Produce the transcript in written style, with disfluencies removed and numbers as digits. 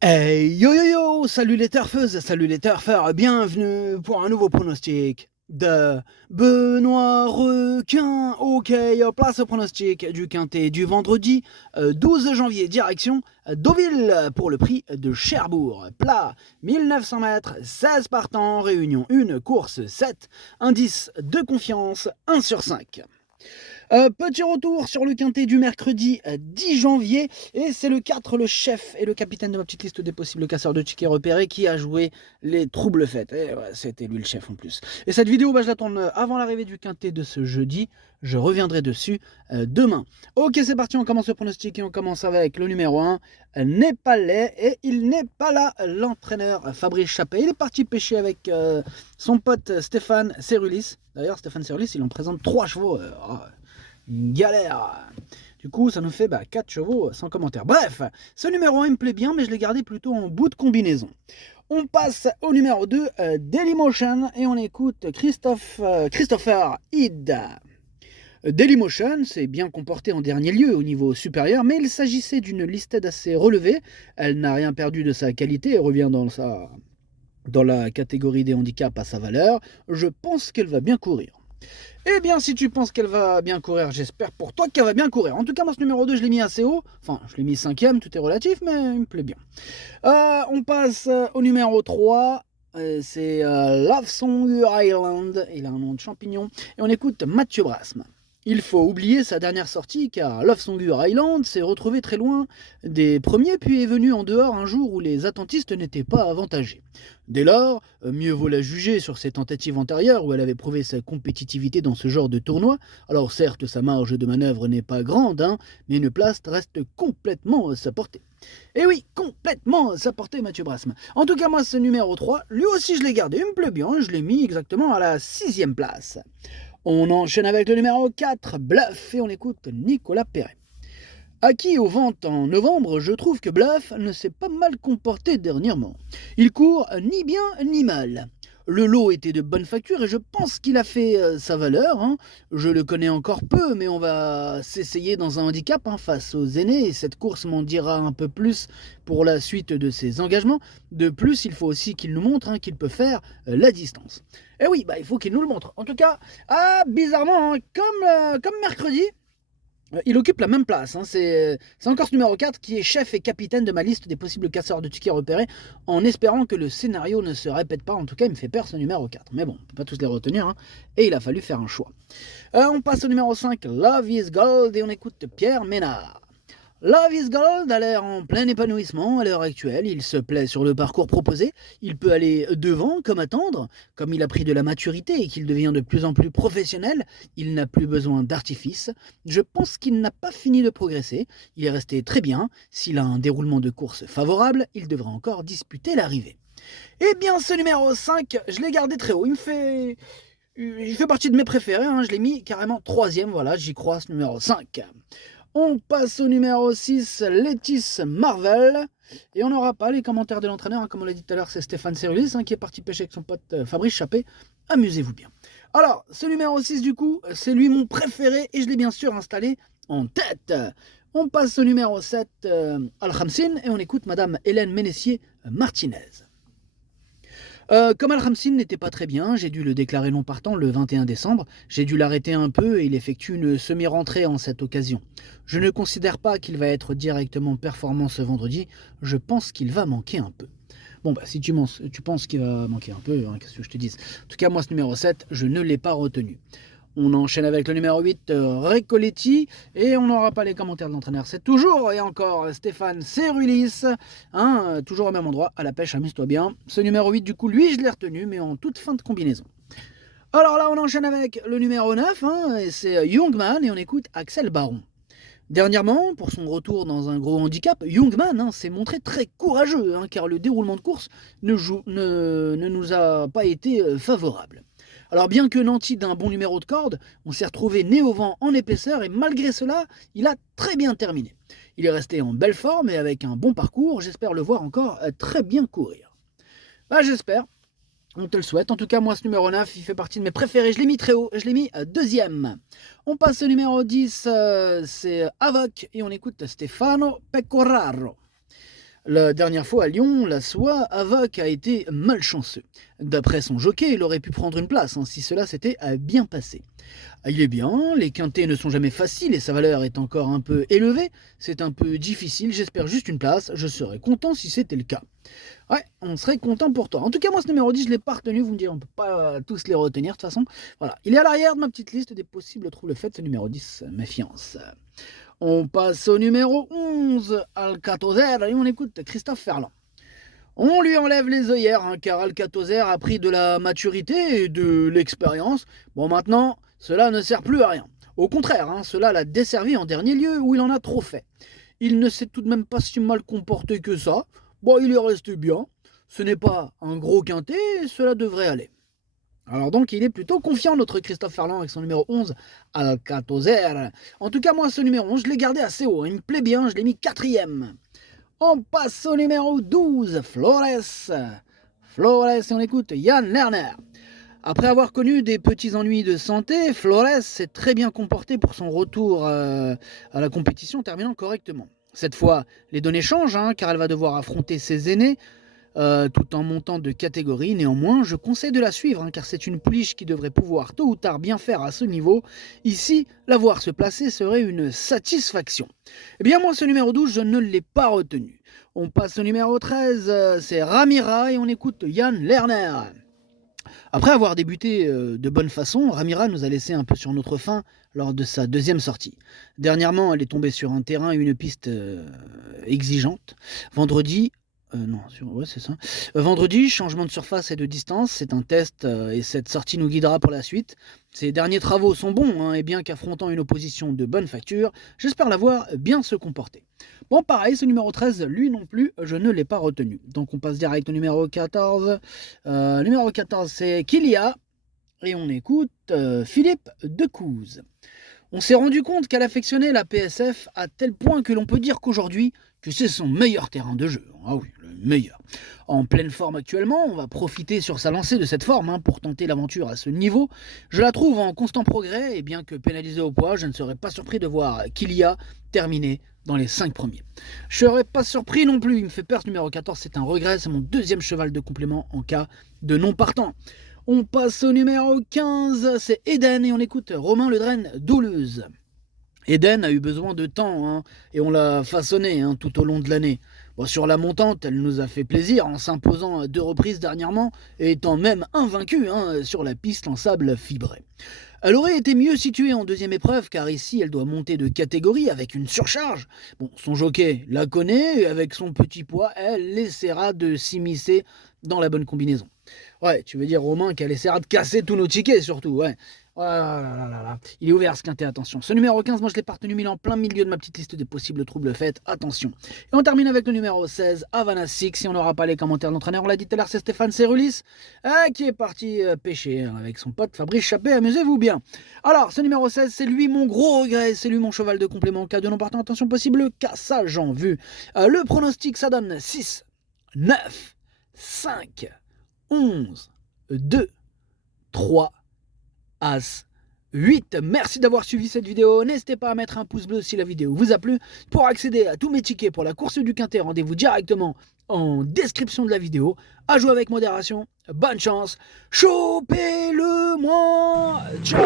Hey yo yo yo, salut les turfeuses, salut les turfeurs, bienvenue pour un nouveau pronostic de Benoît Requin. Ok, place au pronostic du quintet du vendredi 12 janvier, direction Deauville pour le prix de Cherbourg. Plat 1900 mètres, 16 partants, réunion 1, course 7, indice de confiance 1 sur 5. Petit retour sur le quintet du mercredi 10 janvier. Et c'est le 4, le chef et le capitaine de ma petite liste des possibles casseurs de tickets repérés, qui a joué les troubles fêtes. Et ouais, c'était lui le chef en plus. Et cette vidéo, je la tourne avant l'arrivée du quintet de ce jeudi. Je reviendrai dessus demain. Ok, c'est parti, on commence le pronostic et on commence avec le numéro 1, Népalais. Et il n'est pas là, l'entraîneur Fabrice Chappé. Il est parti pêcher avec son pote Stéphane Cerulis. D'ailleurs, Stéphane Cerulis, il en présente 3 chevaux. Une galère. Du coup, ça nous fait 4 chevaux sans commentaire. Bref, ce numéro 1 il me plaît bien, mais je l'ai gardé plutôt en bout de combinaison. On passe au numéro 2, Dailymotion, et on écoute Christopher Id. Dailymotion s'est bien comporté en dernier lieu au niveau supérieur, mais il s'agissait d'une listed assez relevée. Elle n'a rien perdu de sa qualité et revient dans la catégorie des handicaps à sa valeur. Je pense qu'elle va bien courir. Eh bien, si tu penses qu'elle va bien courir, j'espère pour toi qu'elle va bien courir. En tout cas, moi, ce numéro 2, je l'ai mis assez haut. Enfin, je l'ai mis 5ème, tout est relatif, mais il me plaît bien. On passe au numéro 3. C'est Love Song Island. Il a un nom de champignon. Et on écoute Mathieu Brasme. Il faut oublier sa dernière sortie, car Love Songur Island s'est retrouvé très loin des premiers, puis est venu en dehors un jour où les attentistes n'étaient pas avantagés. Dès lors, mieux vaut la juger sur ses tentatives antérieures où elle avait prouvé sa compétitivité dans ce genre de tournoi. Alors certes, sa marge de manœuvre n'est pas grande, mais une place reste complètement à sa portée. Et oui, complètement à sa portée, Mathieu Brasme. En tout cas, moi, ce numéro 3, lui aussi je l'ai gardé, il me plaît bien, je l'ai mis exactement à la 6ème place. On enchaîne avec le numéro 4, Bluff, et on écoute Nicolas Perret. Acquis aux ventes en novembre, je trouve que Bluff ne s'est pas mal comporté dernièrement. Il court ni bien ni mal. Le lot était de bonne facture et je pense qu'il a fait sa valeur. Je le connais encore peu, mais on va s'essayer dans un handicap face aux aînés. Et cette course m'en dira un peu plus pour la suite de ses engagements. De plus, il faut aussi qu'il nous montre qu'il peut faire la distance. Et oui, il faut qu'il nous le montre. En tout cas, bizarrement, comme mercredi, il occupe la même place. C'est encore ce numéro 4 qui est chef et capitaine de ma liste des possibles casseurs de tickets repérés, en espérant que le scénario ne se répète pas. En tout cas, il me fait peur ce numéro 4. Mais bon, on ne peut pas tous les retenir. Et il a fallu faire un choix. On passe au numéro 5, Love is Gold, et on écoute Pierre Ménard. Love is Gold a l'air en plein épanouissement à l'heure actuelle, il se plaît sur le parcours proposé, il peut aller devant comme attendre, comme il a pris de la maturité et qu'il devient de plus en plus professionnel, il n'a plus besoin d'artifice, je pense qu'il n'a pas fini de progresser, il est resté très bien, s'il a un déroulement de course favorable, il devra encore disputer l'arrivée. Eh bien ce numéro 5, je l'ai gardé très haut, il fait partie de mes préférés, je l'ai mis carrément 3ème, voilà, j'y crois ce numéro 5. On passe au numéro 6, Letis Marvel. Et on n'aura pas les commentaires de l'entraîneur, comme on l'a dit tout à l'heure, c'est Stéphane Cerulis qui est parti pêcher avec son pote Fabrice Chappé. Amusez-vous bien. Alors, ce numéro 6 du coup, c'est lui mon préféré et je l'ai bien sûr installé en tête. On passe au numéro 7, Al-Khamsin, et on écoute Madame Hélène Ménessier-Martinez. Comme Al-Khamsin n'était pas très bien, j'ai dû le déclarer non partant le 21 décembre. J'ai dû l'arrêter un peu et il effectue une semi-rentrée en cette occasion. Je ne considère pas qu'il va être directement performant ce vendredi. Je pense qu'il va manquer un peu. Bon, si tu penses qu'il va manquer un peu, qu'est-ce que je te dise. En tout cas, moi, ce numéro 7, je ne l'ai pas retenu. On enchaîne avec le numéro 8, Recoletti, et on n'aura pas les commentaires de l'entraîneur. C'est toujours et encore Stéphane Cerulis, toujours au même endroit, à la pêche, amuse-toi bien. Ce numéro 8, du coup, lui, je l'ai retenu, mais en toute fin de combinaison. Alors là, on enchaîne avec le numéro 9, et c'est Youngman, et on écoute Axel Baron. Dernièrement, pour son retour dans un gros handicap, Youngman s'est montré très courageux, car le déroulement de course ne nous a pas été favorable. Alors bien que nanti d'un bon numéro de corde, on s'est retrouvé nez au vent en épaisseur et malgré cela, il a très bien terminé. Il est resté en belle forme et avec un bon parcours, j'espère le voir encore très bien courir. J'espère, on te le souhaite. En tout cas, moi, ce numéro 9, il fait partie de mes préférés. Je l'ai mis très haut, je l'ai mis 2ème. On passe au numéro 10, c'est Avoc, et on écoute Stefano Pecoraro. La dernière fois à Lyon, la Soie Avac a été malchanceux. D'après son jockey, il aurait pu prendre une place si cela s'était bien passé. Il est bien, les quintés ne sont jamais faciles et sa valeur est encore un peu élevée. C'est un peu difficile, j'espère juste une place, je serais content si c'était le cas. Ouais, on serait content pour toi. En tout cas, moi, ce numéro 10, je ne l'ai pas retenu. Vous me direz, on ne peut pas tous les retenir de toute façon. Voilà, il est à l'arrière de ma petite liste des possibles troubles faits, ce numéro 10, méfiance. On passe au numéro 11, Alcatozer, et on écoute Christophe Ferland. On lui enlève les œillères, car Alcatozer a pris de la maturité et de l'expérience. Bon, maintenant, cela ne sert plus à rien. Au contraire, cela l'a desservi en dernier lieu où il en a trop fait. Il ne s'est tout de même pas si mal comporté que ça. Bon, il est resté bien. Ce n'est pas un gros quintet, cela devrait aller. Alors donc, il est plutôt confiant, notre Christophe Ferland, avec son numéro 11, Alcatozer. En tout cas, moi, ce numéro 11, je l'ai gardé assez haut. Il me plaît bien, je l'ai mis 4e. On passe au numéro 12, Flores. Flores, et on écoute Yann Lerner. Après avoir connu des petits ennuis de santé, Flores s'est très bien comporté pour son retour à la compétition, terminant correctement. Cette fois, les données changent, car elle va devoir affronter ses aînés, tout en montant de catégorie. Néanmoins, je conseille de la suivre, car c'est une pouliche qui devrait pouvoir tôt ou tard bien faire à ce niveau. Ici, la voir se placer serait une satisfaction. Eh bien, moi, ce numéro 12, je ne l'ai pas retenu. On passe au numéro 13, c'est Ramira, et on écoute Yann Lerner. Après avoir débuté de bonne façon, Ramira nous a laissé un peu sur notre faim lors de sa deuxième sortie. Dernièrement, elle est tombée sur un terrain et une piste exigeante. Vendredi, Vendredi, changement de surface et de distance, c'est un test et cette sortie nous guidera pour la suite. Ces derniers travaux sont bons et bien qu'affrontant une opposition de bonne facture, j'espère la voir bien se comporter. Bon, pareil, ce numéro 13, lui non plus, je ne l'ai pas retenu. Donc on passe direct au numéro 14. Numéro 14, c'est Kilia et on écoute Philippe Decouze. On s'est rendu compte qu'elle affectionnait la PSF à tel point que l'on peut dire qu'aujourd'hui, que c'est son meilleur terrain de jeu. Ah oui, le meilleur. En pleine forme actuellement, on va profiter sur sa lancée de cette forme pour tenter l'aventure à ce niveau. Je la trouve en constant progrès et bien que pénalisée au poids, je ne serais pas surpris de voir Kilia terminer dans les 5 premiers. Je ne serais pas surpris non plus, il me fait peur ce numéro 14, c'est un regret, c'est mon deuxième cheval de complément en cas de non partant. On passe au numéro 15, c'est Eden et on écoute Romain Ledren Douleuse. Eden a eu besoin de temps et on l'a façonné tout au long de l'année. Bon, sur la montante, elle nous a fait plaisir en s'imposant à 2 reprises dernièrement et étant même invaincue sur la piste en sable fibré. Elle aurait été mieux située en deuxième épreuve car ici elle doit monter de catégorie avec une surcharge. Bon, son jockey la connaît et avec son petit poids, elle essaiera de s'immiscer dans la bonne combinaison. Ouais, tu veux dire Romain qu'elle essaiera de casser tous nos tickets surtout, ouais. Oh là là là là. Il est ouvert ce quintet, attention. Ce numéro 15, moi je l'ai pas retenu, mais il est en plein milieu de ma petite liste des possibles troubles faits, attention. Et on termine avec le numéro 16, Havana Six. Si on n'aura pas les commentaires de l'entraîneur, on l'a dit tout à l'heure, c'est Stéphane Cerulis qui est parti pêcher avec son pote Fabrice Chappé, amusez-vous bien. Alors, ce numéro 16, c'est lui mon gros regret, c'est lui mon cheval de complément. En cas de non partant, attention possible, cassage en vue. Le pronostic, ça donne 6, 9, 5, 11, 2, 3, As 8. Merci d'avoir suivi cette vidéo. N'hésitez pas à mettre un pouce bleu si la vidéo vous a plu. Pour accéder à tous mes tickets pour la course du quintet, rendez-vous directement en description de la vidéo. À jouer avec modération. Bonne chance. Chopez-le moi. Ciao.